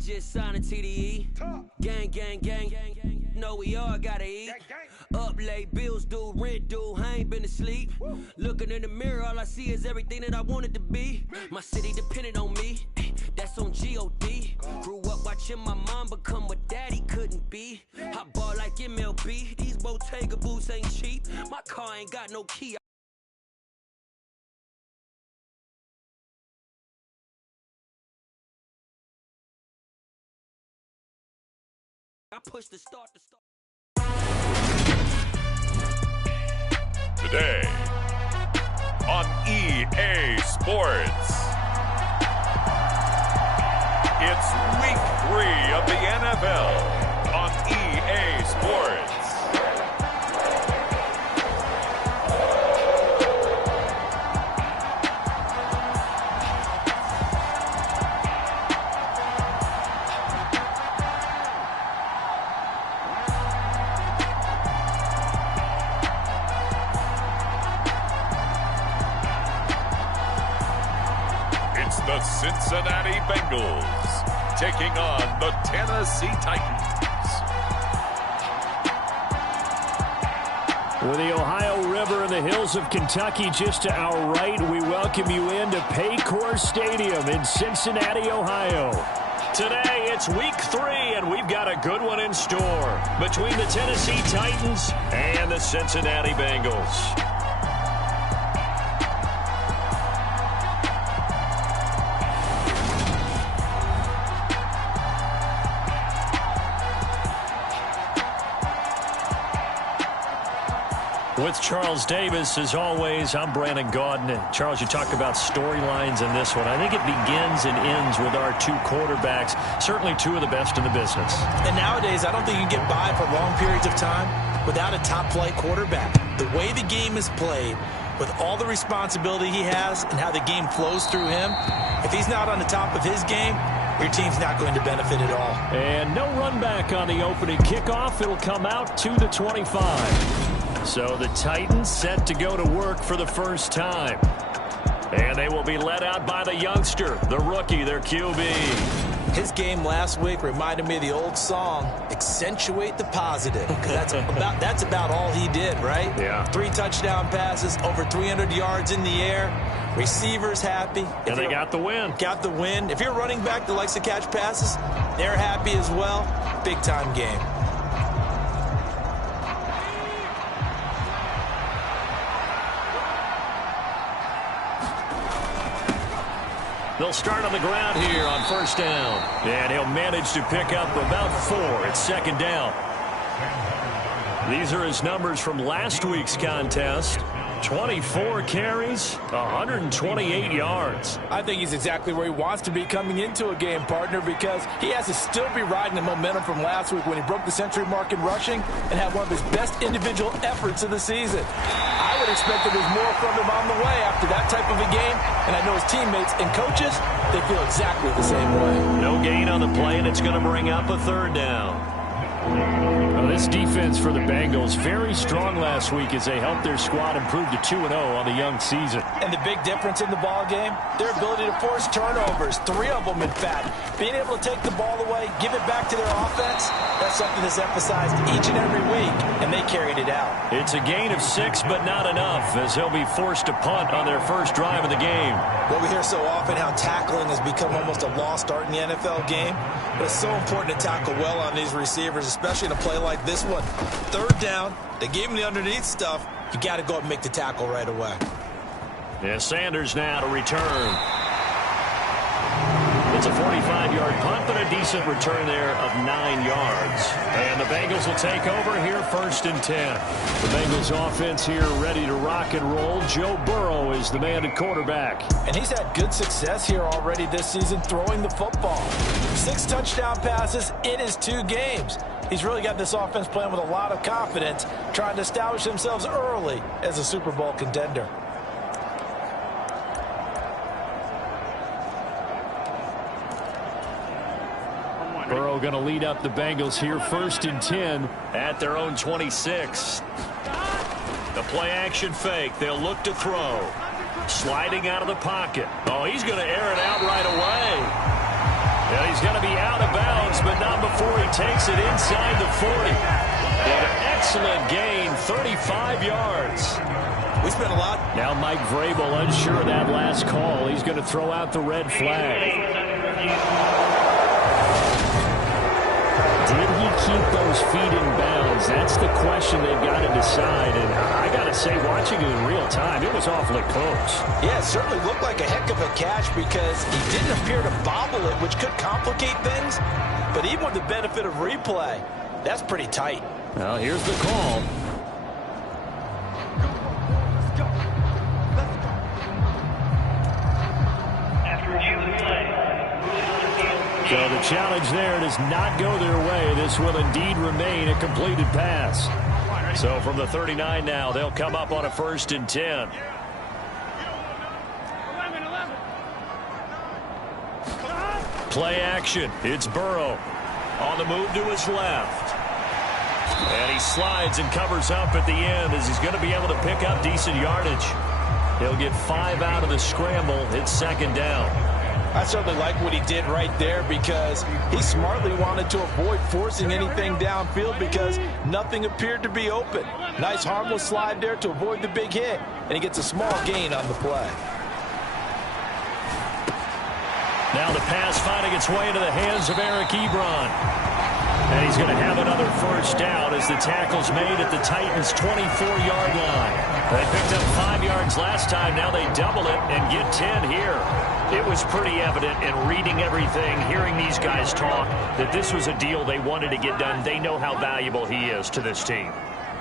just signed a TDE. Gang, gang, gang, gang, gang. No, we all gotta eat. Up late, bills due, rent due, I ain't been asleep. Looking in the mirror, all I see is everything that I wanted to be. My city depended on me, that's on G.O.D. Grew up watching my mom become what daddy couldn't be. I ball like MLB, these Bottega boots ain't cheap. My car ain't got no key. I push the start. Today on EA Sports, it's week 3 of the NFL on EA Sports. The Cincinnati Bengals taking on the Tennessee Titans. With the Ohio River and the hills of Kentucky just to our right, we welcome you into Paycor Stadium in Cincinnati, Ohio. Today, it's week 3, and we've got a good one in store between the Tennessee Titans and the Cincinnati Bengals. With Charles Davis, as always, I'm Brandon Gaudin. And Charles, you talk about storylines in this one. I think it begins and ends with our two quarterbacks, certainly two of the best in the business. And nowadays, I don't think you can get by for long periods of time without a top-flight quarterback. The way the game is played, with all the responsibility he has and how the game flows through him, if he's not on the top of his game, your team's not going to benefit at all. And no run back on the opening kickoff. It'll come out to the 25. So the Titans set to go to work for the first time. And they will be led out by the youngster, the rookie, their QB. His game last week reminded me of the old song, Accentuate the Positive. Because that's about all he did, right? Yeah. 3 touchdown passes, over 300 yards in the air. Receivers happy. And they got the win. Got the win. If you're a running back that likes to catch passes, they're happy as well. Big-time game. They'll start on the ground here on first down. And he'll manage to pick up about 4. It's second down. These are his numbers from last week's contest. 24 carries, 128 yards. I think he's exactly where he wants to be coming into a game, partner, because he has to still be riding the momentum from last week when he broke the century mark in rushing and had one of his best individual efforts of the season. I would expect that there's more from him on the way after that type of a game, and I know his teammates and coaches, they feel exactly the same way. No gain on the play, and it's going to bring up a third down. Well, this defense for the Bengals, very strong last week as they helped their squad improve to 2-0 on the young season. And the big difference in the ball game, their ability to force turnovers, 3 of them in fact. Being able to take the ball away, give it back to their offense, that's something that's emphasized each and every week, and they carried it out. It's a gain of 6, but not enough, as they'll be forced to punt on their first drive of the game. Well, we hear so often how tackling has become almost a lost art in the NFL game, but it's so important to tackle well on these receivers, especially in a play like this one. Third down, they gave him the underneath stuff. You got to go up and make the tackle right away. Yeah, Sanders now to return. It's a 45-yard punt, but a decent return there of 9 yards. And the Bengals will take over here first and 10. The Bengals offense here ready to rock and roll. Joe Burrow is the man at quarterback. And he's had good success here already this season throwing the football. 6 touchdown passes in his 2 games. He's really got this offense playing with a lot of confidence, trying to establish themselves early as a Super Bowl contender. Burrow going to lead up the Bengals here first and 10 at their own 26. The play action fake. They'll look to throw. Sliding out of the pocket. Oh, he's going to air it out right away. And he's going to be out of bounds, but not before he takes it inside the 40. What an excellent gain, 35 yards. We spent a lot. Now Mike Vrabel unsure of that last call. He's going to throw out the red flag. Did he keep those feet in bounds? That's the question they've got to decide. And I got to say, watching it in real time, it was awfully close. Yeah, it certainly looked like a heck of a catch because he didn't appear to bobble it, which could complicate things. But even with the benefit of replay, that's pretty tight. Well, here's the call. So the challenge there does not go their way. This will indeed remain a completed pass. So from the 39 now, they'll come up on a 1st and 10. Play action. It's Burrow on the move to his left. And he slides and covers up at the end as he's going to be able to pick up decent yardage. He'll get 5 out of the scramble. It's 2nd down. I certainly like what he did right there because he smartly wanted to avoid forcing anything downfield because nothing appeared to be open. Nice harmless slide there to avoid the big hit, and he gets a small gain on the play. Now the pass finding its way into the hands of Eric Ebron. And he's going to have another 1st down as the tackle's made at the Titans' 24-yard line. They picked up 5 yards last time. Now they double it and get 10 here. It was pretty evident in reading everything, hearing these guys talk, that this was a deal they wanted to get done. They know how valuable he is to this team.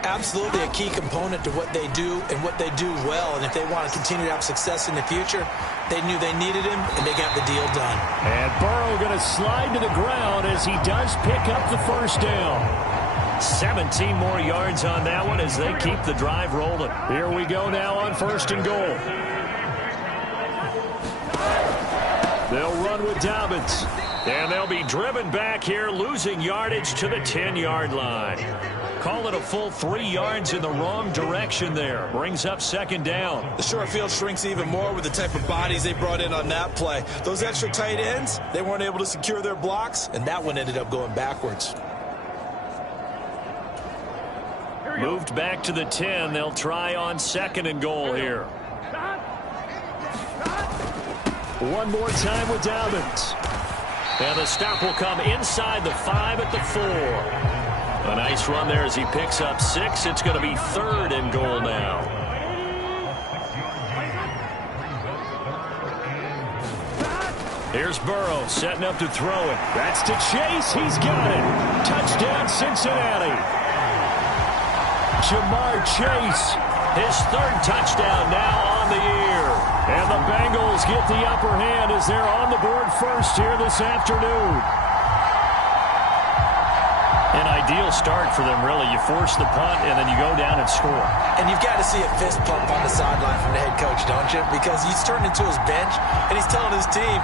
Absolutely a key component to what they do and what they do well. And if they want to continue to have success in the future, they knew they needed him, and they got the deal done. And Burrow going to slide to the ground as he does pick up the 1st down. 17 more yards on that one as they keep the drive rolling. Here we go now on 1st and goal. They'll run with Dobbins. And they'll be driven back here, losing yardage to the 10-yard line. Call it a full 3 yards in the wrong direction there. Brings up 2nd down. The short field shrinks even more with the type of bodies they brought in on that play. Those extra tight ends, they weren't able to secure their blocks, and that one ended up going backwards. Moved back to the 10. They'll try on 2nd and goal here. One more time with Dobbins. And the stop will come inside the 5 at the 4. A nice run there as he picks up 6. It's going to be 3rd and goal now. Here's Burrow setting up to throw it. That's to Chase. He's got it. Touchdown, Cincinnati. Jamar Chase, his 3rd touchdown now on the year. And the Bengals get the upper hand as they're on the board first here this afternoon. An ideal start for them, really. You force the punt, and then you go down and score. And you've got to see a fist pump on the sideline from the head coach, don't you? Because he's turned into his bench, and he's telling his team,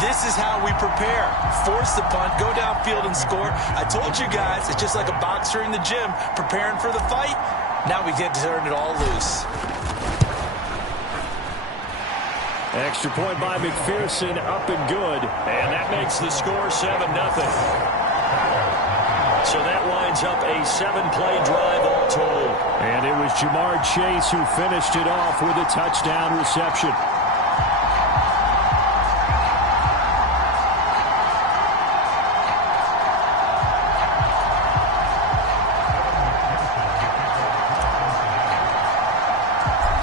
this is how we prepare. Force the punt, go downfield and score. I told you guys, it's just like a boxer in the gym preparing for the fight. Now we get to turn it all loose. Extra point by McPherson, up and good. And that makes the score 7-0. So that winds up a 7-play drive all told. And it was Jamar Chase who finished it off with a touchdown reception.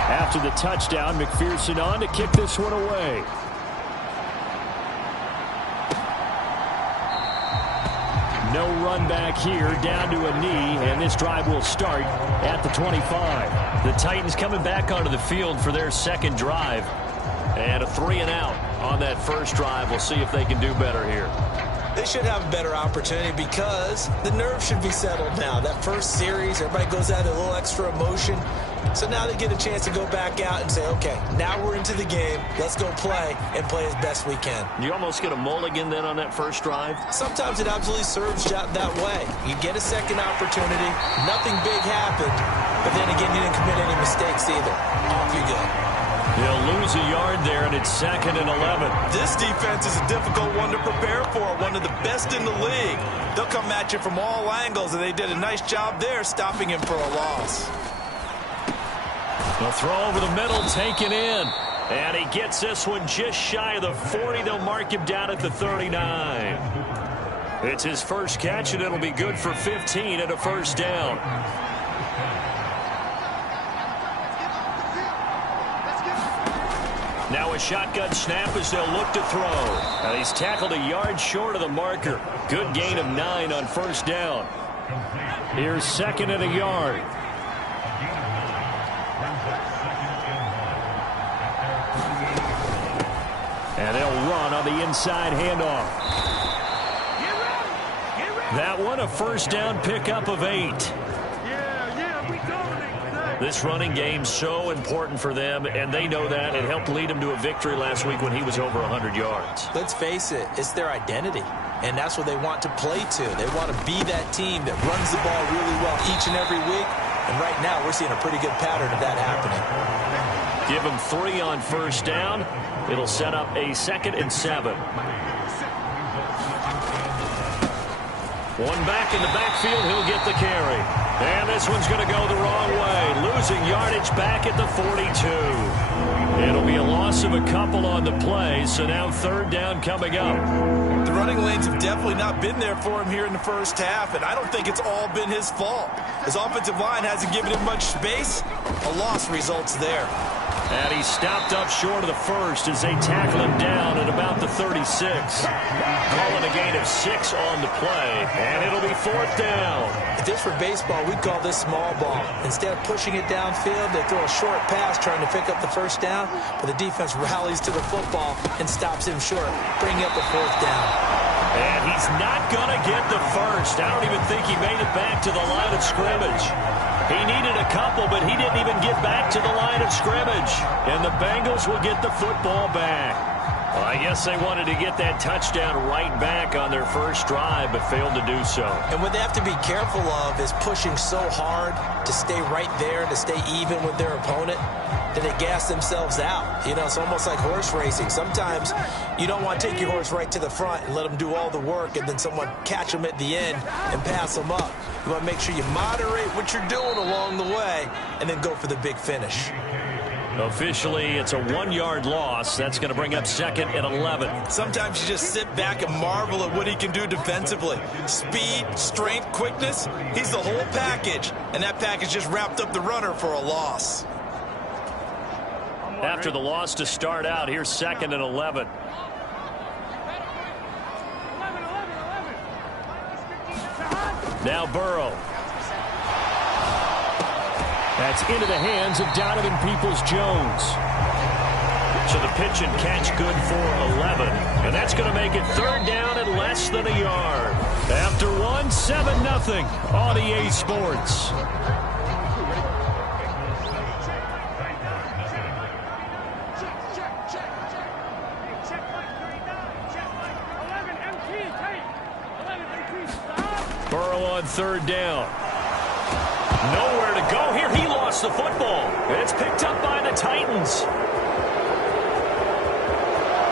After the touchdown, McPherson on to kick this one away. No run back here, down to a knee, and this drive will start at the 25. The Titans coming back onto the field for their 2nd drive. And a 3-and-out on that 1st drive. We'll see if they can do better here. They should have a better opportunity because the nerves should be settled now. That first series, everybody goes out a little extra emotion. So now they get a chance to go back out and say, okay, now we're into the game. Let's go play and play as best we can. You almost get a mulligan then on that 1st drive? Sometimes it absolutely serves that way. You get a 2nd opportunity. Nothing big happened. But then again, you didn't commit any mistakes either. Off you go. He'll lose a yard there, and it's 2nd and 11. This defense is a difficult one to prepare for, one of the best in the league. They'll come at you from all angles, and they did a nice job there stopping him for a loss. They'll throw over the middle, taken in. And he gets this one just shy of the 40. They'll mark him down at the 39. It's his first catch, and it'll be good for 15 and a first down. Now a shotgun snap as they'll look to throw. And he's tackled a yard short of the marker. Good gain of 9 on first down. Here's 2nd and a yard. And they'll run on the inside handoff. That one, a first down pickup of 8. This running game's so important for them, and they know that. It helped lead them to a victory last week when he was over 100 yards. Let's face it, it's their identity, and that's what they want to play to. They want to be that team that runs the ball really well each and every week, and right now we're seeing a pretty good pattern of that happening. Give him 3 on first down. It'll set up a 2nd and 7. One back in the backfield. He'll get the carry. And this one's going to go the wrong way. Losing yardage back at the 42. It'll be a loss of a couple on the play, so now 3rd down coming up. The running lanes have definitely not been there for him here in the first half, and I don't think it's all been his fault. His offensive line hasn't given him much space. A loss results there. And he stopped up short of the first as they tackle him down at about the 36. Calling a gain of 6 on the play, and it'll be 4th down. If this were baseball, we'd call this small ball. Instead of pushing it downfield, they throw a short pass trying to pick up the first down, but the defense rallies to the football and stops him short, bringing up a 4th down. And he's not going to get the first. I don't even think he made it back to the line of scrimmage. He needed a couple, but he didn't even get back to the line of scrimmage. And the Bengals will get the football back. Well, I guess they wanted to get that touchdown right back on their first drive, but failed to do so. And what they have to be careful of is pushing so hard to stay right there, to stay even with their opponent, that they gas themselves out. You know, it's almost like horse racing. Sometimes you don't want to take your horse right to the front and let them do all the work and then someone catch them at the end and pass them up. You want to make sure you moderate what you're doing along the way and then go for the big finish. Officially, it's a 1-yard loss. That's going to bring up 2nd and 11. Sometimes you just sit back and marvel at what he can do defensively. Speed, strength, quickness, he's the whole package. And that package just wrapped up the runner for a loss. After the loss to start out, here's 2nd and 11. Now Burrow. That's into the hands of Donovan Peoples-Jones. So the pitch and catch good for 11. And that's going to make it 3rd down and less than a yard. After 1, 7-0 on EA Sports. Burrow on 3rd down. Nowhere to go here. He lost the football. It's picked up by the Titans.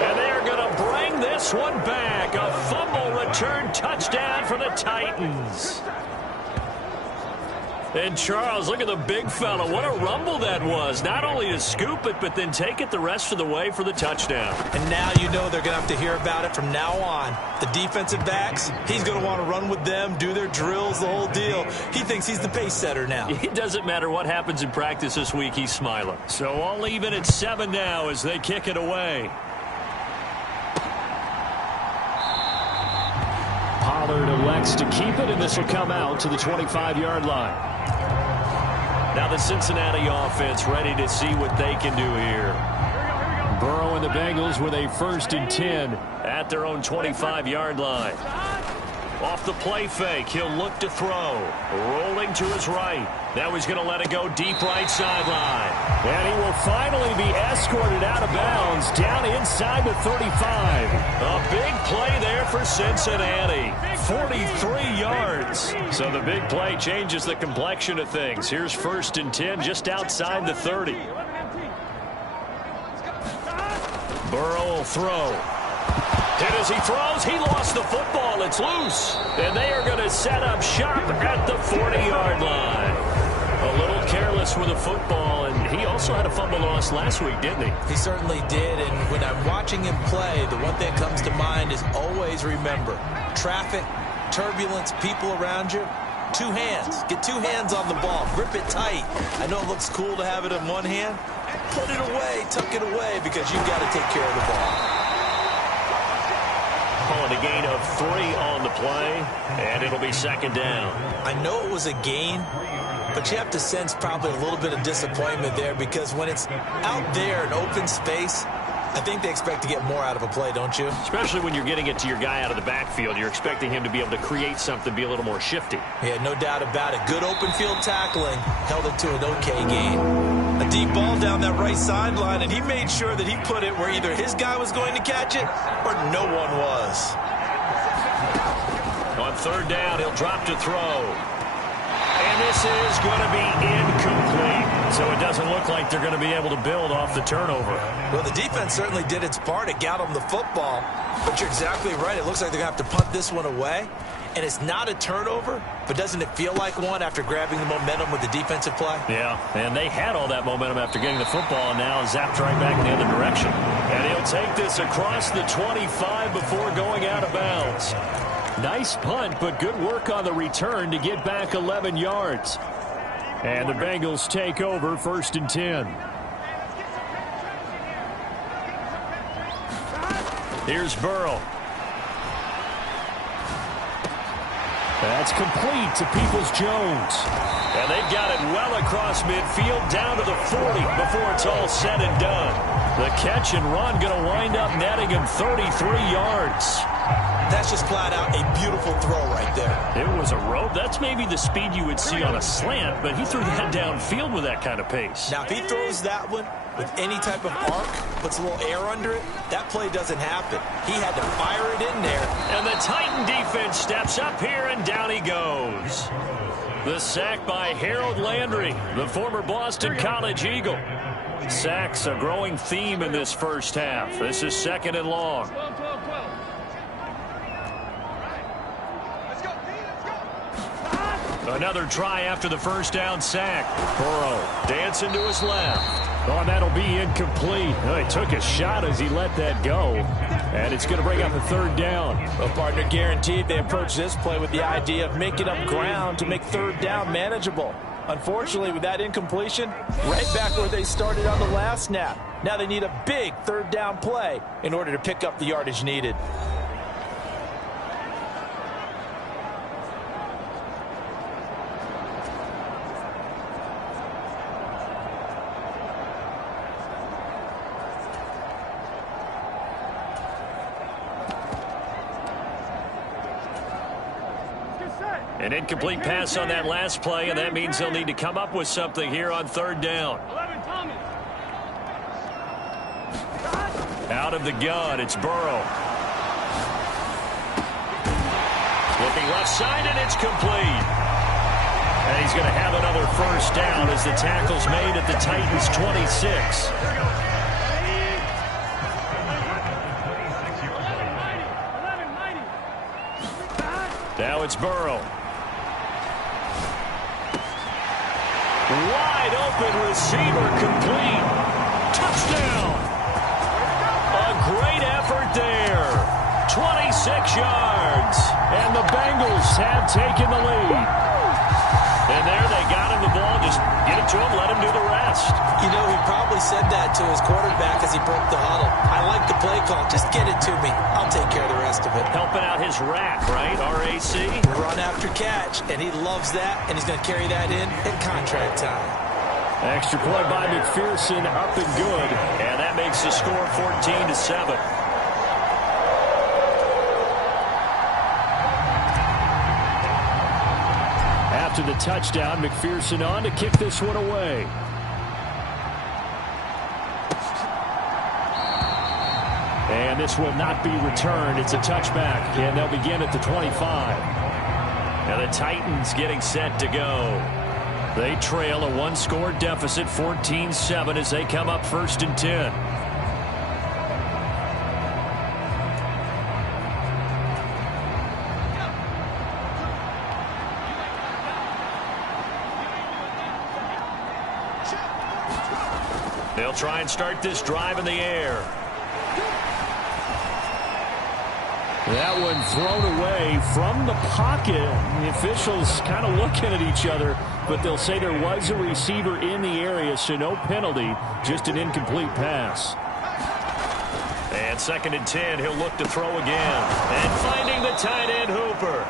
And they are going to bring this one back. A fumble return touchdown for the Titans. And Charles, look at the big fella. What a rumble that was. Not only to scoop it, but then take it the rest of the way for the touchdown. And now you know they're going to have to hear about it from now on. The defensive backs, he's going to want to run with them, do their drills, the whole deal. He thinks he's the pace setter now. It doesn't matter what happens in practice this week. He's smiling. So all even at 7 now as they kick it away. Pollard elects to keep it, and this will come out to the 25-yard line. Now the Cincinnati offense ready to see what they can do here. Burrow and the Bengals with a 1st and 10 at their own 25-yard line. Off the play fake, he'll look to throw. Rolling to his right. Now he's going to let it go deep right sideline. And he will finally be escorted out of bounds down inside the 35. A big play there for Cincinnati. 43 yards. So the big play changes the complexion of things. Here's 1st and 10 just outside the 30. Burrow will throw. And as he throws, he lost the football. It's loose. And they are going to set up shop at the 40-yard line. A little careless with the football, and he also had a fumble loss last week, didn't he? He certainly did, and when I'm watching him play, the one thing that comes to mind is always remember, traffic, turbulence, people around you, two hands. Get two hands on the ball. Grip it tight. I know it looks cool to have it in one hand. Put it away, tuck it away, because you've got to take care of the ball. Calling a gain of 3 on the play, and it'll be second down. I know it was a gain, but you have to sense probably a little bit of disappointment there because when it's out there in open space, I think they expect to get more out of a play, don't you? Especially when you're getting it to your guy out of the backfield. You're expecting him to be able to create something, be a little more shifty. Yeah, no doubt about it. Good open field tackling. Held it to an okay gain. A deep ball down that right sideline, and he made sure that he put it where either his guy was going to catch it or no one was. On third down, he'll drop to throw. And this is going to be incomplete. So it doesn't look like they're going to be able to build off the turnover. Well, the defense certainly did its part. It got them the football. But you're exactly right. It looks like they're going to have to punt this one away. And it's not a turnover, but doesn't it feel like one after grabbing the momentum with the defensive play? Yeah, and they had all that momentum after getting the football, and now zapped right back in the other direction. And he'll take this across the 25 before going out of bounds. Nice punt, but good work on the return to get back 11 yards. And the Bengals take over 1st and 10. Here's Burrow. That's complete to Peoples-Jones. And they've got it well across midfield down to the 40 before it's all said and done. The catch and run going to wind up netting him 33 yards. That's just flat out a beautiful throw right there. It was a rope. That's maybe the speed you would see on a slant, but he threw that downfield with that kind of pace. Now, if he throws that one with any type of arc, puts a little air under it, that play doesn't happen. He had to fire it in there. And the Titan defense steps up here, and down he goes. The sack by Harold Landry, the former Boston College Eagle. Sacks a growing theme in this first half. This is 2nd and long. Another try after the first down sack. Burrow dancing to his left. Oh, that'll be incomplete. Oh, he took a shot as he let that go. And it's going to bring up a 3rd down. Well, partner, guaranteed they approach this play with the idea of making up ground to make 3rd down manageable. Unfortunately, with that incompletion, right back where they started on the last snap. Now they need a big 3rd down play in order to pick up the yardage needed. An incomplete pass on that last play, and that means they'll need to come up with something here on 3rd down. Out of the gun, it's Burrow. Looking left side, and it's complete. And he's going to have another 1st down as the tackle's made at the Titans' 26. Now it's Burrow. Wide open receiver, complete. Touchdown. A great effort there. 26 yards. And the Bengals have taken the lead. And there they got him the ball. Just get it to him, let him do the rest. You know, he probably said that to his quarterback as he broke the huddle. I like the play call. Just get it to me. I'll take care of the rest of it. Helping out his rack, right? RAC. Run after catch, and he loves that, and he's going to carry that in at contract time. Extra point by McPherson, up and good. And that makes the score 14-7. After the touchdown, McPherson on to kick this one away. And this will not be returned. It's a touchback, and they'll begin at the 25. Now the Titans getting set to go. They trail a 1-score deficit, 14-7, as they come up 1st and 10. They'll try and start this drive in the air. That one thrown away from the pocket. The officials kind of looking at each other, but they'll say there was a receiver in the area, so no penalty, just an incomplete pass. And 2nd and 10, he'll look to throw again. And finding the tight end, Hooper.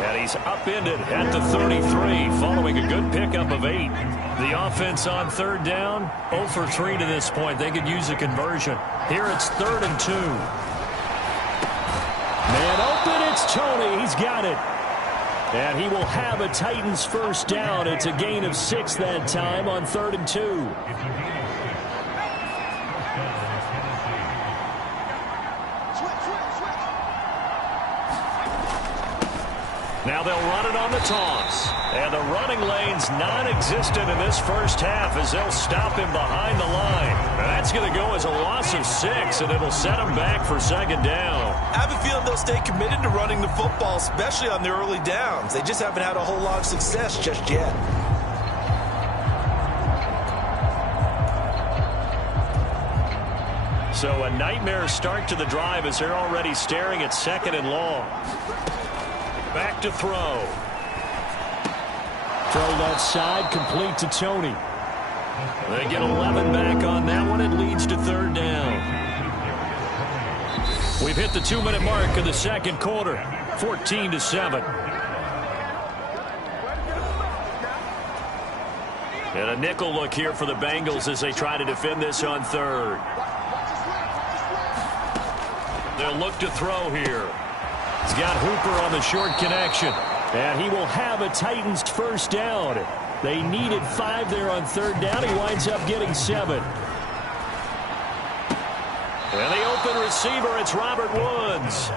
And he's upended at the 33, following a good pickup of 8. The offense on 3rd down, 0 for 3 to this point. They could use a conversion. Here it's 3rd and 2. Man open, it's Tony. He's got it. And he will have a Titans first down. It's a gain of 6 that time on 3rd and 2. Now they'll run it on the toss. And the running lane's non-existent in this first half as they'll stop him behind the line. And that's going to go as a loss of 6, and it'll set him back for 2nd down. I have a feeling they'll stay committed to running the football, especially on the early downs. They just haven't had a whole lot of success just yet. So a nightmare start to the drive as they're already staring at 2nd and long. Back to throw. Throw that side, complete to Tony. They get 11 back on that one. It leads to 3rd down. We've hit the 2-minute mark of the 2nd quarter. 14-7. And a nickel look here for the Bengals as they try to defend this on 3rd. They'll look to throw here. He's got Hooper on the short connection. And he will have a Titans first down. They needed 5 there on 3rd down. He winds up getting 7. And the open receiver, it's Robert Woods.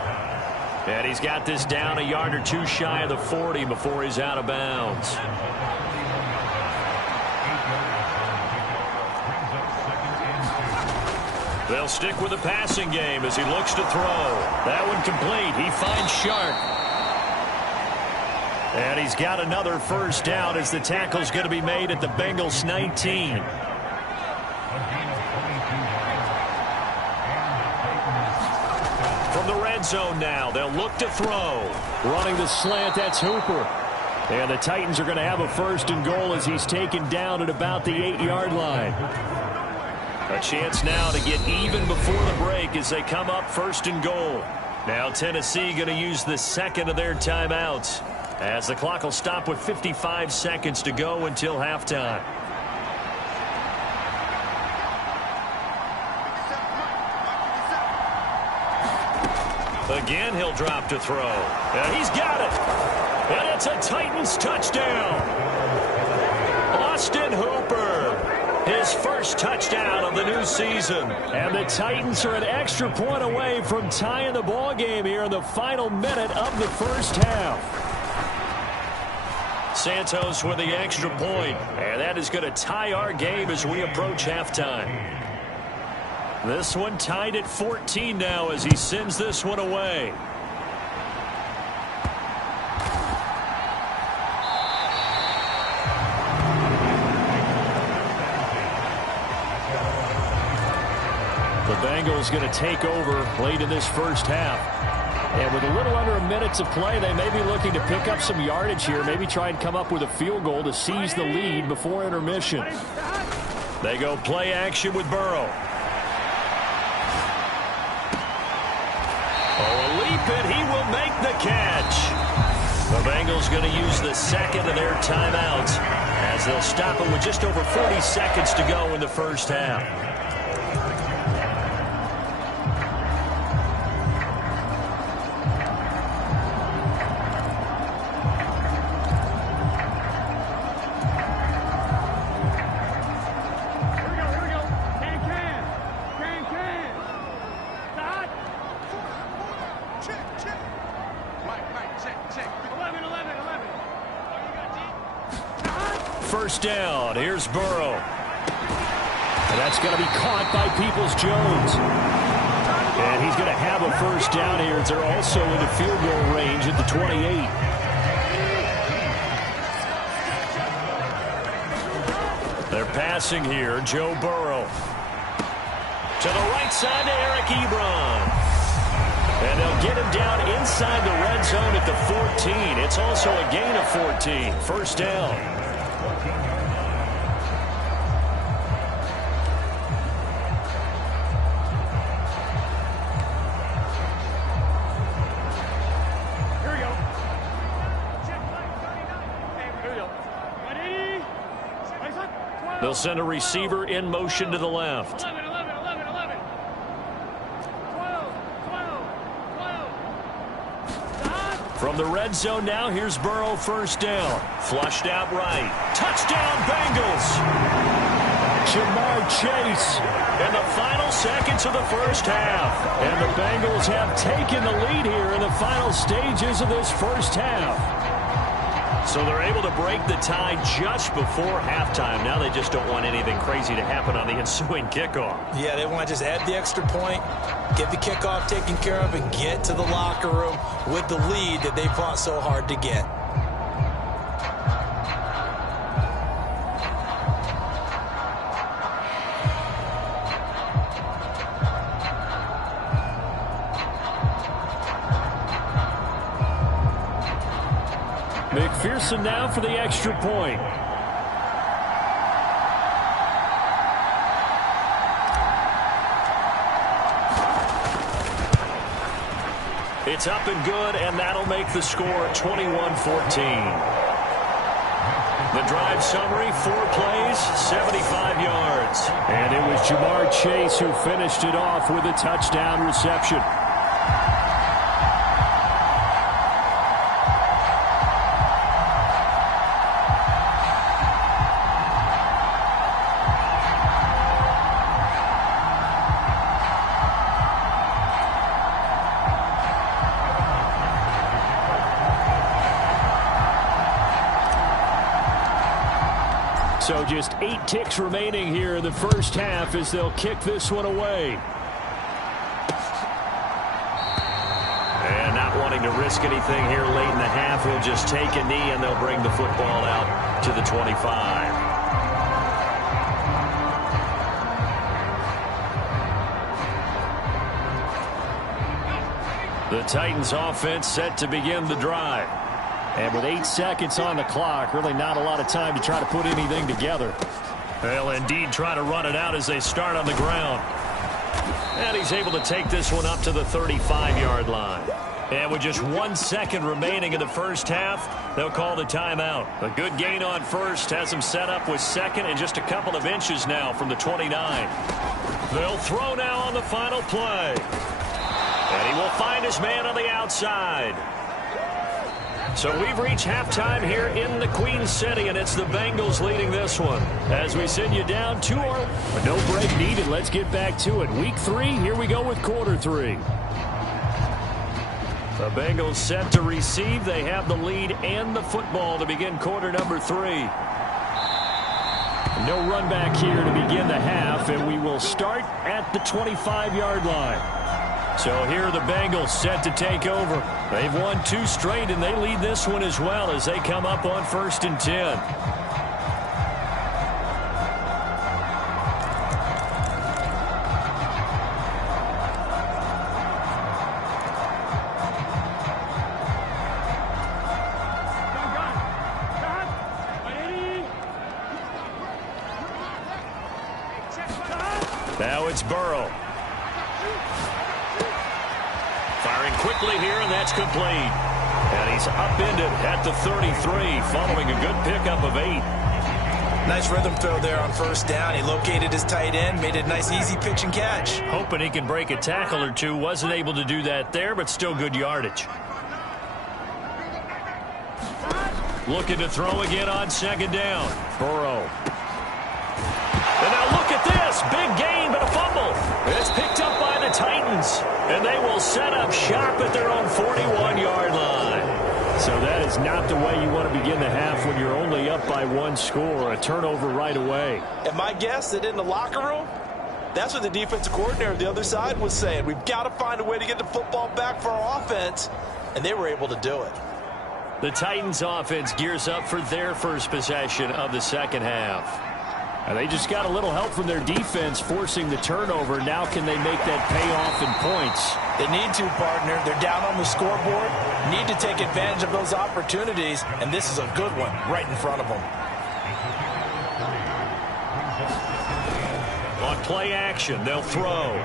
And he's got this down a yard or 2 shy of the 40 before he's out of bounds. They'll stick with the passing game as he looks to throw. That one complete. He finds Sharp. And he's got another first down as the tackle's going to be made at the Bengals 19. From the red zone now, they'll look to throw. Running the slant, that's Hooper. And the Titans are going to have a 1st and goal as he's taken down at about the 8-yard line. A chance now to get even before the break as they come up 1st and goal. Now Tennessee going to use the 2nd of their timeouts as the clock will stop with 55 seconds to go until halftime. Again, he'll drop to throw. And he's got it. And it's a Titans touchdown. Austin Hooper. His first touchdown of the new season. And the Titans are an extra point away from tying the ball game here in the final minute of the first half. Santos with the extra point. And that is going to tie our game as we approach halftime. This one tied at 14 now as he sends this one away. The Bengals going to take over late in this first half. And with a little under a minute to play, they may be looking to pick up some yardage here, maybe try and come up with a field goal to seize the lead before intermission. They go play action with Burrow. Oh, a leap, and he will make the catch. The Bengals going to use the 2nd of their timeouts as they'll stop it with just over 40 seconds to go in the first half. First down. Here's Burrow. And that's going to be caught by Peoples-Jones. And he's going to have a first down here as they're also in the field goal range at the 28. They're passing here. Joe Burrow. To the right side to Eric Ebron. And they'll get him down inside the red zone at the 14. It's also a gain of 14. First down. They'll send a receiver in motion to the left. From the red zone now, here's Burrow, first down. Flushed out right. Touchdown, Bengals! Jamar Chase in the final seconds of the first half. And the Bengals have taken the lead here in the final stages of this first half. So they're able to break the tie just before halftime. Now they just don't want anything crazy to happen on the ensuing kickoff. Yeah, they want to just add the extra point, get the kickoff taken care of, and get to the locker room with the lead that they fought so hard to get. McPherson now for the extra point. It's up and good, and that'll make the score 21-14. The drive summary, 4 plays, 75 yards. And it was Jamar Chase who finished it off with a touchdown reception. So just 8 ticks remaining here in the first half as they'll kick this one away. And not wanting to risk anything here late in the half, he'll just take a knee and they'll bring the football out to the 25. The Titans offense set to begin the drive. And with 8 seconds on the clock, really not a lot of time to try to put anything together. They'll indeed try to run it out as they start on the ground. And he's able to take this one up to the 35-yard line. And with just 1 second remaining in the first half, they'll call the timeout. A good gain on first has him set up with second and just a couple of inches now from the 29. They'll throw now on the final play. And he will find his man on the outside. So we've reached halftime here in the Queen City, and it's the Bengals leading this one. As we send you down 2 or no break needed. Let's get back to it. Week 3, here we go with quarter 3. The Bengals set to receive. They have the lead and the football to begin quarter number 3. No run back here to begin the half, and we will start at the 25-yard line. So here are the Bengals set to take over. They've won 2 straight, and they lead this one as well as they come up on 1st and 10. Now it's Burrow. Firing quickly here, and that's complete. And he's upended at the 33, following a good pickup of 8. Nice rhythm throw there on first down. He located his tight end, made it a nice easy pitch and catch. Hoping he can break a tackle or two. Wasn't able to do that there, but still good yardage. Looking to throw again on 2nd down. Burrow. And now look at this. Big gain, but a fumble. It's picked up by the Titans. And they will set up shop at their own 41-yard line. So that is not the way you want to begin the half when you're only up by 1 score. A turnover right away. And my guess that in the locker room, that's what the defensive coordinator on the other side was saying. We've got to find a way to get the football back for our offense. And they were able to do it. The Titans offense gears up for their first possession of the second half. And they just got a little help from their defense forcing the turnover. Now can they make that pay off in points? They need to, partner. They're down on the scoreboard. Need to take advantage of those opportunities, and this is a good one right in front of them. On play action, they'll throw.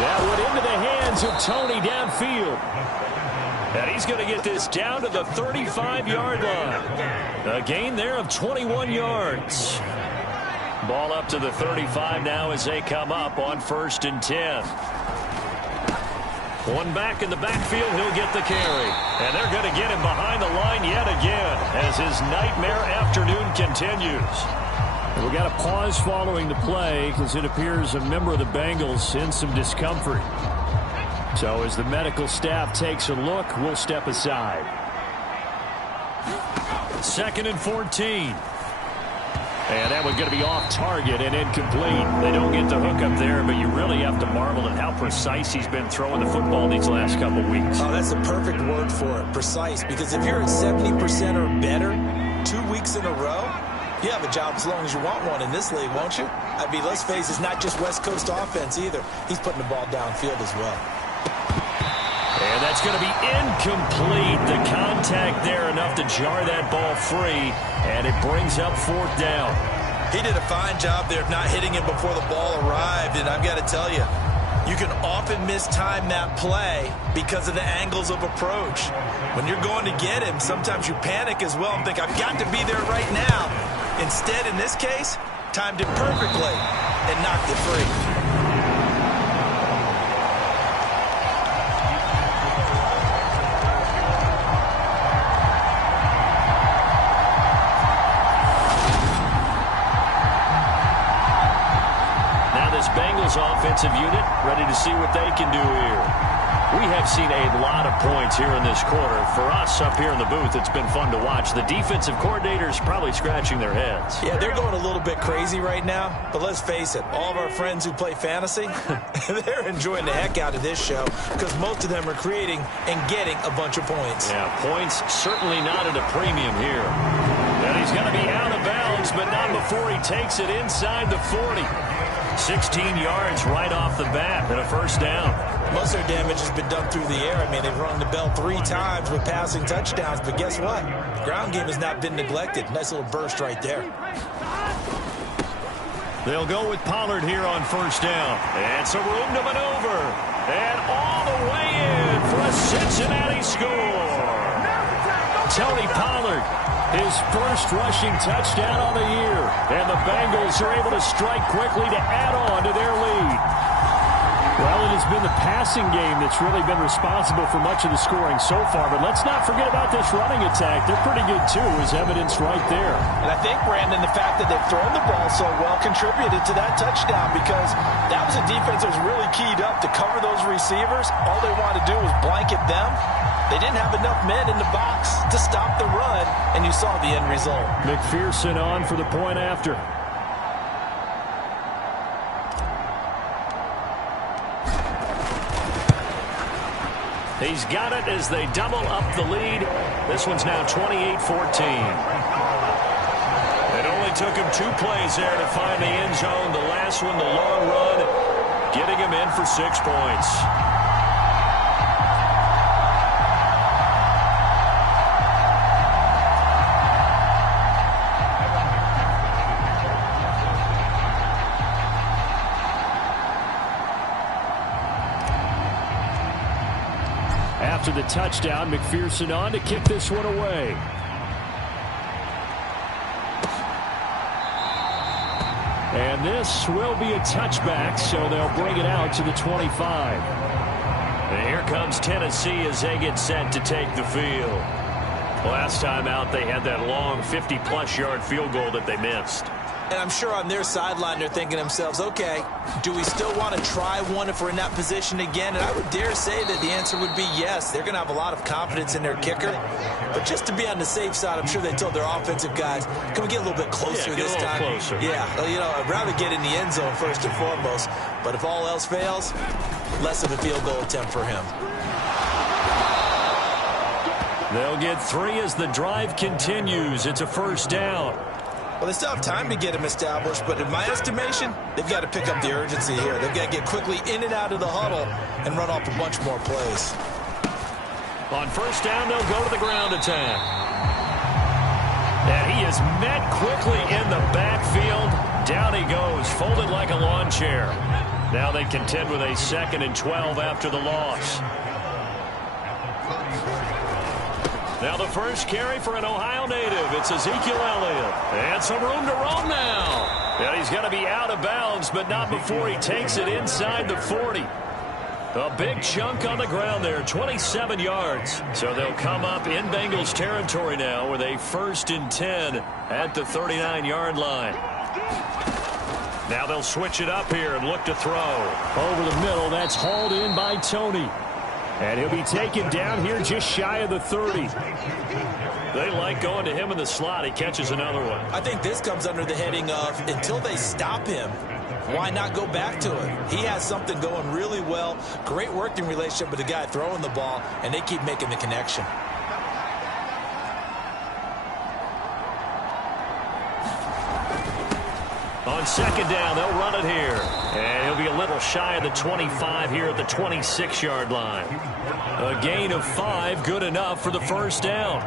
That went into the hands of Tony downfield. And he's going to get this down to the 35-yard line. A gain there of 21 yards. Ball up to the 35 now as they come up on 1st and 10. One back in the backfield, he'll get the carry. And they're going to get him behind the line yet again as his nightmare afternoon continues. We got a pause following the play because it appears a member of the Bengals in some discomfort. So as the medical staff takes a look, we'll step aside. 2nd and 14. And that one's going to be off target and incomplete. They don't get the hook up there, but you really have to marvel at how precise he's been throwing the football these last couple weeks. Oh, that's the perfect word for it, precise. Because if you're at 70% or better 2 weeks in a row, you have a job as long as you want one in this league, won't you? I mean, let's face it, it's not just West Coast offense either. He's putting the ball downfield as well. And that's going to be incomplete. The contact there enough to jar that ball free, and it brings up 4th down. He did a fine job there of not hitting him before the ball arrived, and I've got to tell you, you can often mistime that play because of the angles of approach. When you're going to get him, sometimes you panic as well and think, I've got to be there right now. Instead, in this case, timed it perfectly and knocked it free. Bengals offensive unit ready to see what they can do here. We have seen a lot of points here in this quarter. For us up here in the booth, it's been fun to watch. The defensive coordinators probably scratching their heads. Yeah, they're going a little bit crazy right now. But let's face it, all of our friends who play fantasy, they're enjoying the heck out of this show because most of them are creating and getting a bunch of points. Yeah, points certainly not at a premium here. And he's going to be out of bounds, but not before he takes it inside the 40. 16 yards right off the bat and a 1st down. Most of their damage has been done through the air. I mean, they've rung the bell 3 times with passing touchdowns, but guess what? The ground game has not been neglected. Nice little burst right there. They'll go with Pollard here on 1st down. And some room to maneuver. And all the way in for a Cincinnati score. Tony Pollard, his first rushing touchdown on the year. And the Bengals are able to strike quickly to add on to their lead. Well, it has been the passing game that's really been responsible for much of the scoring so far. But let's not forget about this running attack. They're pretty good, too, as evidence right there. And I think, Brandon, the fact that they've thrown the ball so well contributed to that touchdown because that was a defense that was really keyed up to cover those receivers. All they wanted to do was blanket them. They didn't have enough men in the box to stop the run, and you saw the end result. McPherson on for the point after. He's got it as they double up the lead. This one's now 28-14. It only took him 2 plays there to find the end zone. The last one, the long run, getting him in for 6 points. After the touchdown, McPherson on to kick this one away. And this will be a touchback, so they'll bring it out to the 25. And here comes Tennessee as they get set to take the field. Last time out, they had that long 50-plus yard field goal that they missed. And I'm sure on their sideline they're thinking to themselves, okay, do we still want to try one if we're in that position again? And I would dare say that the answer would be yes. They're going to have a lot of confidence in their kicker. But just to be on the safe side, I'm sure they told their offensive guys, can we get a little bit closer this time? Closer. Yeah, well, you know, I'd rather get in the end zone first and foremost. But if all else fails, less of a field goal attempt for him. They'll get 3 as the drive continues. It's a 1st down. Well, they still have time to get him established, but in my estimation, they've got to pick up the urgency here. They've got to get quickly in and out of the huddle and run off a bunch more plays. On first down, they'll go to the ground attack. And he is met quickly in the backfield. Down he goes, folded like a lawn chair. Now they contend with a 2nd and 12 after the loss. Now the first carry for an Ohio native. It's Ezekiel Elliott. And some room to roam now. And he's going to be out of bounds, but not before he takes it inside the 40. A big chunk on the ground there, 27 yards. So they'll come up in Bengals territory now with a 1st and 10 at the 39-yard line. Now they'll switch it up here and look to throw. Over the middle, that's hauled in by Tony. And he'll be taken down here just shy of the 30. They like going to him in the slot. He catches another one. I think this comes under the heading of until they stop him, why not go back to it? He has something going really well. Great working relationship with the guy throwing the ball, and they keep making the connection. On 2nd down, they'll run it here. And he'll be a little shy of the 25 here at the 26-yard line. A gain of 5, good enough for the first down.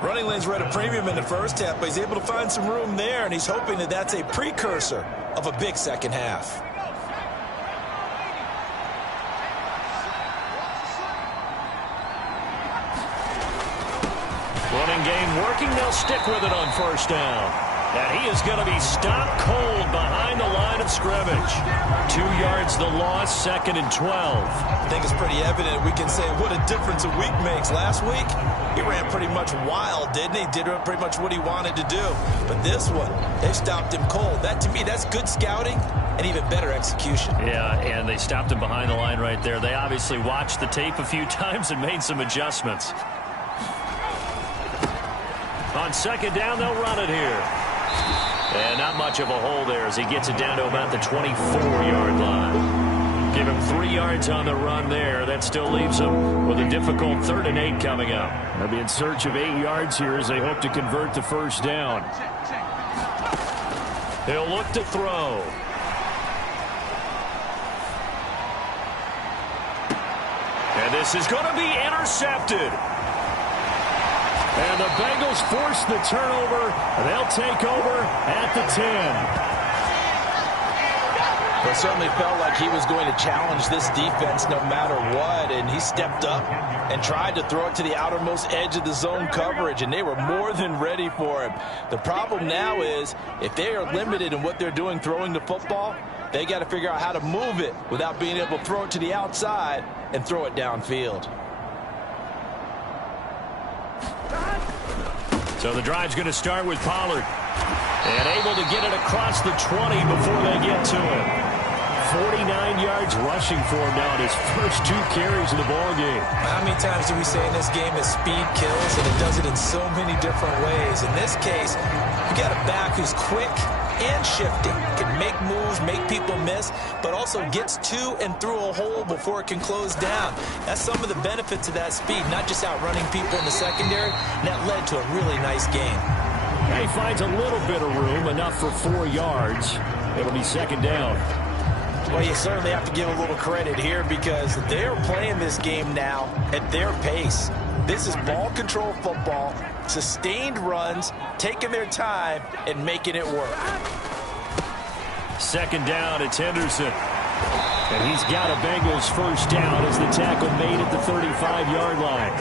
Running lanes were at a premium in the first half, but he's able to find some room there, and he's hoping that that's a precursor of a big second half. Running game working. They'll stick with it on first down. And he is going to be stopped cold behind the line of scrimmage. 2 yards the loss, 2nd and 12. I think it's pretty evident. We can say what a difference a week makes. Last week, he ran pretty much wild, didn't he? Did pretty much what he wanted to do. But this one, they stopped him cold. That, to me, that's good scouting and even better execution. Yeah, and they stopped him behind the line right there. They obviously watched the tape a few times and made some adjustments. On 2nd down, they'll run it here. And not much of a hole there as he gets it down to about the 24-yard line. Give him 3 yards on the run there. That still leaves him with a difficult 3rd and 8 coming up. They'll be in search of 8 yards here as they hope to convert the first down. He'll look to throw. And this is going to be intercepted. And the Bengals force the turnover. They'll take over at the 10. It certainly felt like he was going to challenge this defense no matter what, and he stepped up and tried to throw it to the outermost edge of the zone coverage, and they were more than ready for him. The problem now is if they are limited in what they're doing throwing the football, they got to figure out how to move it without being able to throw it to the outside and throw it downfield. So the drive's going to start with Pollard. And able to get it across the 20 before they get to him. 49 yards rushing for him now in his first 2 carries of the ballgame. How many times do we say in this game that speed kills, and it does it in so many different ways? In this case, you got a back who's quick and shifting, can make moves, make people miss, but also gets to and through a hole before it can close down. That's some of the benefits of that speed, not just outrunning people in the secondary, and that led to a really nice game. He finds a little bit of room, enough for 4 yards. It'll be 2nd down. Well, you certainly have to give a little credit here because they're playing this game now at their pace. This is ball control football, sustained runs, taking their time, and making it work. 2nd down, it's Henderson. And he's got a Bengals first down as the tackle made at the 35-yard line.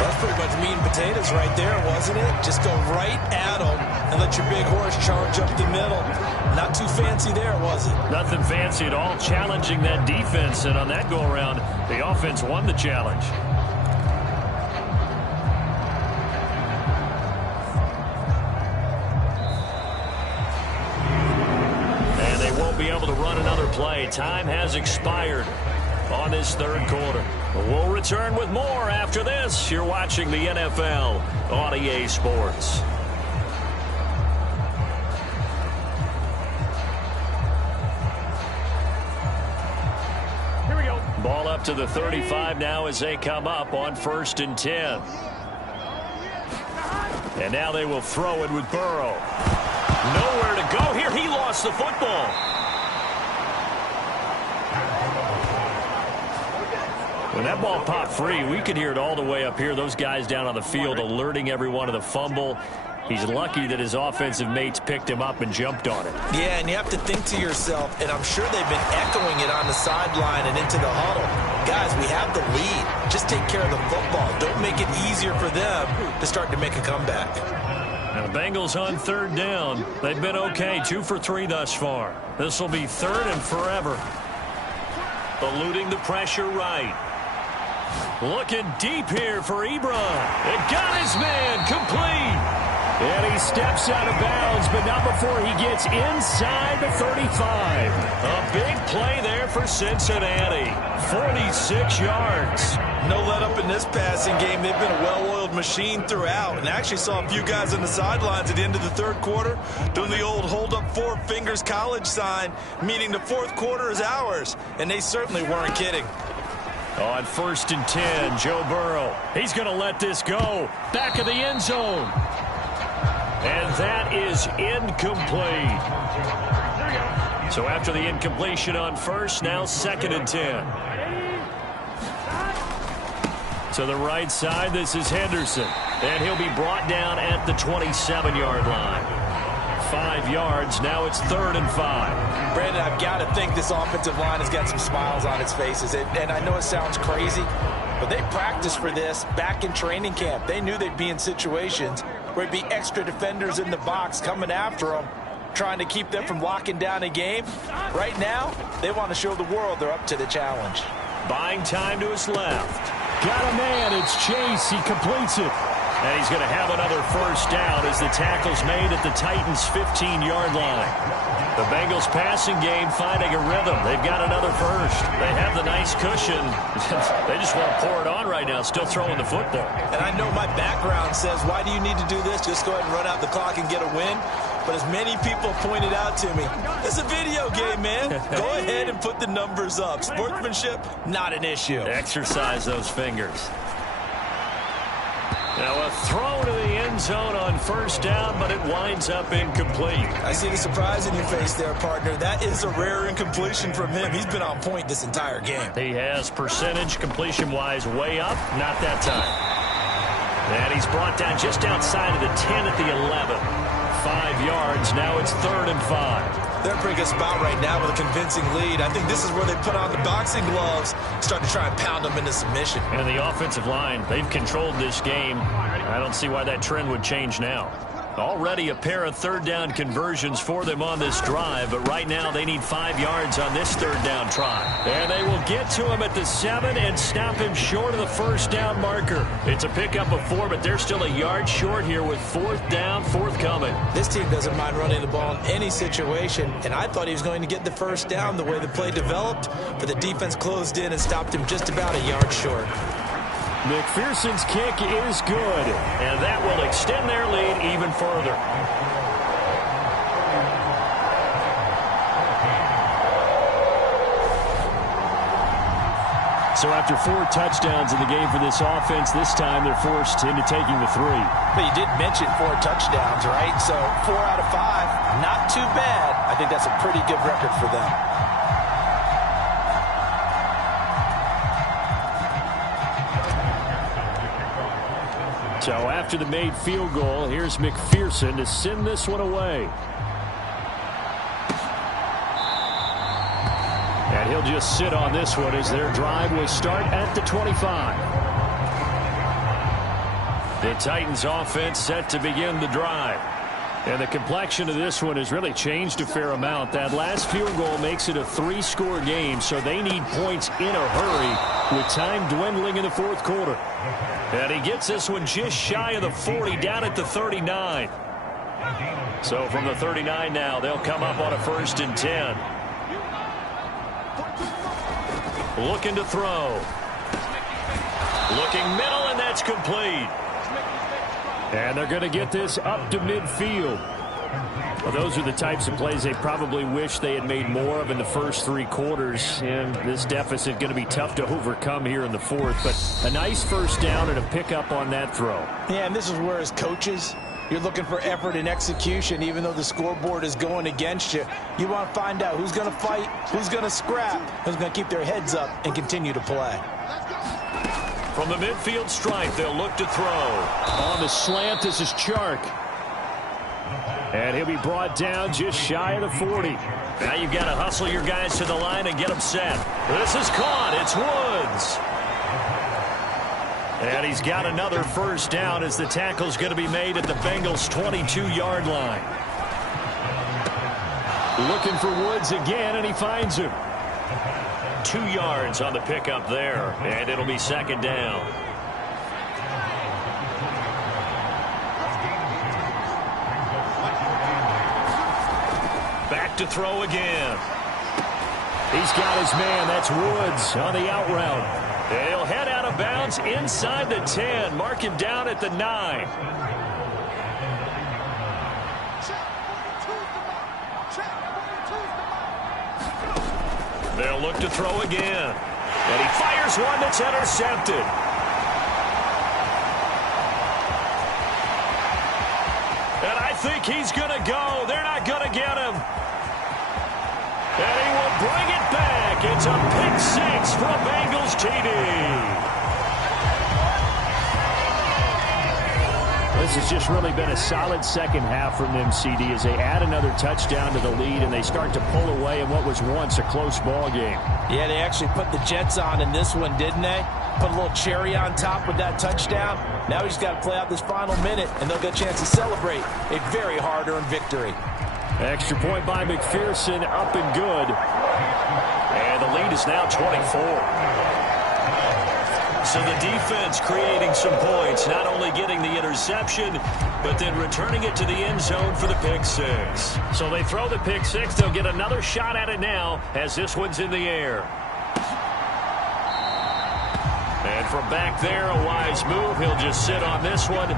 That's pretty much meat and potatoes right there, wasn't it? Just go right at them and let your big horse charge up the middle. Not too fancy there, was it? Nothing fancy at all, challenging that defense. And on that go-around, the offense won the challenge. And they won't be able to run another play. Time has expired on this 3rd quarter. We'll return with more after this. You're watching the NFL on EA Sports. Here we go. Ball up to the 35 now as they come up on 1st and 10. And now they will throw it with Burrow. Nowhere to go here. He lost the football. When that ball popped free, we could hear it all the way up here. Those guys down on the field alerting everyone of the fumble. He's lucky that his offensive mates picked him up and jumped on it. Yeah, and you have to think to yourself, and I'm sure they've been echoing it on the sideline and into the huddle. Guys, we have the lead. Just take care of the football. Don't make it easier for them to start to make a comeback. Now the Bengals on third down. They've been okay, 2 for 3 thus far. This will be third and forever. Eluding the pressure right. Looking deep here for Ebron. It got his man complete. And he steps out of bounds, but not before he gets inside the 35. A big play there for Cincinnati. 46 yards. No let up in this passing game. They've been a well-oiled machine throughout. And actually saw a few guys on the sidelines at the end of the third quarter doing the old hold up 4 fingers college sign, meaning the fourth quarter is ours. And they certainly weren't kidding. On 1st and 10, Joe Burrow. He's going to let this go. Back of the end zone. And that is incomplete. So after the incompletion on first, now 2nd and 10. To the right side, this is Henderson. And he'll be brought down at the 27-yard line. 5 yards, now it's 3rd and 5. Brandon, I've got to think this offensive line has got some smiles on its faces. And I know it sounds crazy, but they practiced for this back in training camp. They knew they'd be in situations where it'd be extra defenders in the box coming after them, trying to keep them from locking down a game. Right now, they want to show the world they're up to the challenge. Buying time to his left. Got a man, it's Chase, he completes it. And he's going to have another first down as the tackle's made at the Titans' 15-yard line. The Bengals passing game finding a rhythm. They've got another first. They have the nice cushion. They just want to pour it on right now, still throwing the football. And I know my background says, why do you need to do this? Just go ahead and run out the clock and get a win. But as many people pointed out to me, it's a video game, man. Go ahead and put the numbers up. Sportsmanship, not an issue. Exercise those fingers. Now a throw to the end zone on first down, but it winds up incomplete. I see the surprise in your face there, partner. That is a rare incompletion from him. He's been on point this entire game. He has percentage completion-wise way up, not that time. And he's brought down just outside of the 10 at the 11. 5 yards, now it's 3rd and 5. They're in a pretty good spot right now with a convincing lead. I think this is where they put on the boxing gloves, start to try and pound them into submission. And the offensive line, they've controlled this game. I don't see why that trend would change now. Already a pair of 3rd down conversions for them on this drive, but right now they need 5 yards on this 3rd down try. And they will get to him at the 7 and stop him short of the first down marker. It's a pickup of 4, but they're still a yard short here with 4th down, forthcoming. This team doesn't mind running the ball in any situation, and I thought he was going to get the first down the way the play developed, but the defense closed in and stopped him just about a yard short. McPherson's kick is good, and that will extend their lead even further. So after 4 touchdowns in the game for this offense, this time they're forced into taking the 3. But you did mention 4 touchdowns, right? So 4 out of 5, not too bad. I think that's a pretty good record for them. So after the made field goal, here's McPherson to send this one away. And he'll just sit on this one as their drive will start at the 25. The Titans offense set to begin the drive. And the complexion of this one has really changed a fair amount. That last field goal makes it a 3-score game, so they need points in a hurry with time dwindling in the 4th quarter. And he gets this one just shy of the 40, down at the 39. So from the 39 now, they'll come up on a 1st and 10. Looking to throw. Looking middle, and that's complete. And they're going to get this up to midfield. Well, those are the types of plays they probably wish they had made more of in the first 3 quarters, and this deficit going to be tough to overcome here in the fourth. But a nice first down and a pickup on that throw. Yeah, and this is where, as coaches, you're looking for effort and execution. Even though the scoreboard is going against you, you want to find out who's going to fight, who's going to scrap, who's going to keep their heads up and continue to play. From the midfield stripe, they'll look to throw. On the slant, this is Chark. And he'll be brought down just shy of the 40. Now you've got to hustle your guys to the line and get them set. This is caught. It's Woods. And he's got another first down as the tackle's going to be made at the Bengals' 22-yard line. Looking for Woods again, and he finds him. 2 yards on the pickup there, and it'll be second down. Back to throw again. He's got his man. That's Woods on the out route. And he'll head out of bounds inside the 10. Mark him down at the 9. They'll look to throw again. And he fires one that's intercepted. And I think he's going to go. They're not going to get him. And he will bring it back. It's a pick 6 for a Bengals TD. This has just really been a solid second half from them, CD, as they add another touchdown to the lead and they start to pull away in what was once a close ball game. Yeah, they actually put the Jets on in this one, didn't they? Put a little cherry on top with that touchdown. Now we just got to play out this final minute, and they'll get a chance to celebrate a very hard-earned victory. Extra point by McPherson, up and good. And the lead is now 24. So the defense creating some points, not only getting the interception, but then returning it to the end zone for the pick 6. So they throw the pick 6. They'll get another shot at it now as this one's in the air. And from back there, a wise move. He'll just sit on this one.